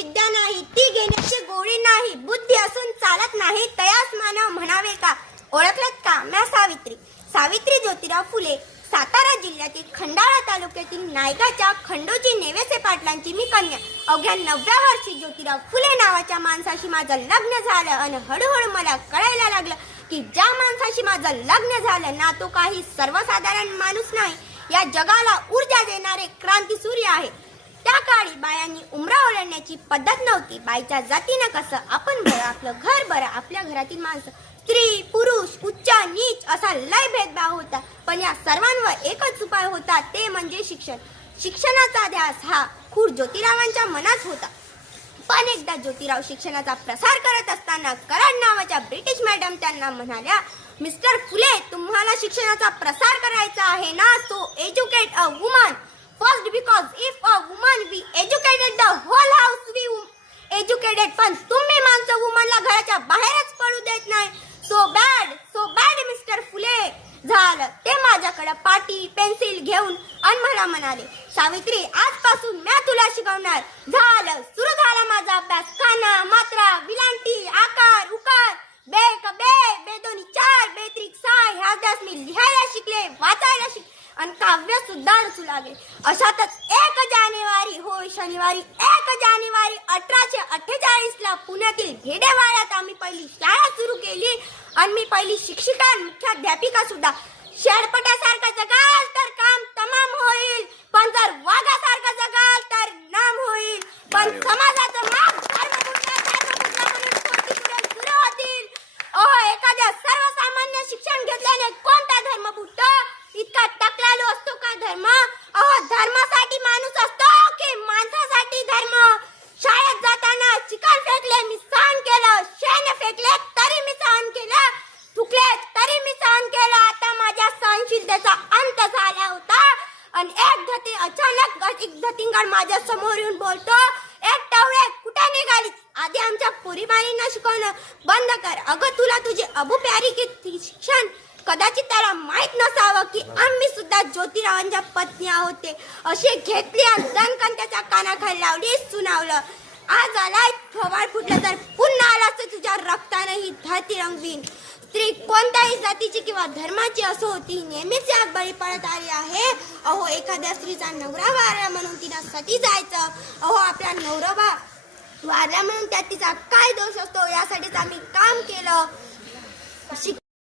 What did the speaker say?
विद्या नाही, ती घेण्याची गोडी नाही, बुद्धी असून चालत नाही, तयास मानव म्हणावे का? ओळखलत का? म्या सावित्री. सावित्री ज्योतिराव फुले. सातारा जिल्ह्यातील खंडाळा तालुक्यातील नायगाच्या खंडोजी नेवेसे पाटलांची मी कन्या. अवघ्या 9व्या वर्षी ज्योतिराव फुले नावाच्या माणसाशी माझं लग्न झालं आणि हळूहळू मला कळायला लागलं की ज्या माणसाशी माझं लग्न झालं ना, तो काही सर्वसाधारण माणूस नाही, या जगाला ऊर्जा देणारे क्रांती सूर्य आहे. त्या काळी बायांनी उमरा ओलांडण्याची पद्धत नव्हती. बाईच्या जातीनं कसं, आपण बरं, आपलं घर बरं, आपल्या घरातील माणसं, स्त्री पुरुष, उच्च नीच असा लय भेदभाव होता. पण या सर्वांवर एकच उपाय होता, ते म्हणजे शिक्षण. शिक्षणाचा ध्यास हा खूर ज्योतिरावांच्या मनात होता. पण एकदा ज्योतिराव शिक्षणाचा प्रसार करत असताना कराड नावाच्या ब्रिटिश मॅडम त्यांना म्हणाल्या, मिस्टर फुले, तुम्हाला शिक्षणाचा प्रसार करायचा आहे ना, so educate a woman first, because if a woman we educated the whole house we educated. पण तुम्ही माणसं वुमनला घराच्या बाहेरच पडू देत नाही. So bad mister Phule. झालं ते माझ्याकडे पाटी पेन्सिल घेऊन आणि मला म्हणाले, सावित्री, आजपासून मी तुला शिकवणार. झालं, सुरू झाला माझा अभ्यास. काना, मात्रा, विलांटी, आकार, उकार, बे क बे, बे दोन्ही चार, बे त्रिक साय ह्या अभ्यास मी लिहायला शिकले, वाचायला शिकले आणि काव्य सुद्धा रचू लागले. अशातच 1 जानेवारी, होय शनिवारी, 1 जानेवारी 1848 ला पुण्यातील भेडेवाड्यात आम्ही पहिली शाळा सुरू केली आणि मी पहिली शिक्षिका, मुख्याध्यापिका सुद्धा. शेडपटासारखं जगाल तर काम तमाम होईल, पण जर वाघासारखं जगाल तर नाम होईल. पण समाजाचं माग सुरू होतील. एखाद्या सर्वसामान्य शिक्षण घेतल्याने कोणता धर्म बुडतो? इतका टकलालो असतो का धर्म? धर्मासाठी माणूस असतो की माणसासाठी धर्म? शाळेत जाताना चिकन फेकले, मी सहन केलं. शेण फेकले तरी मी सहन केलं. थुकले तरी मी सहन केलं. आता माझ्या सहनशीलतेचा अंत झाला होता आणि अचानक एक धतिंगड माझ्या समोर येऊन बोलतो, एक टवळे कुठे निघाली? आधी आमच्या पोरीबाईंना शिकवणं बंद कर. अगं, तुला तुझी अबू प्यारी की शिक्षण कदाचित त्याला माहित नसावं की आम्ही सुद्धा ज्योतिरावांच्या पत्नी आहोत. अशी घेतली आणि दणकन त्याच्या कानाखाली लावली, सुनावलं. आज आलाय, थोबाड फुटलं तर पुन्हा आला तर तुझ्या रक्ताने ही धरती रंगवीन. स्त्री कोणत्याही जातीची किंवा धर्माची असो, ती नेहमीच यात बळी पडत आली आहे. एखाद्या स्त्रीचा नवरा वारला म्हणून तिला सती जायचं. आपला नवरा वारला म्हणून त्यात तिचा काय दोष असतो? यासाठीच आम्ही काम केलं.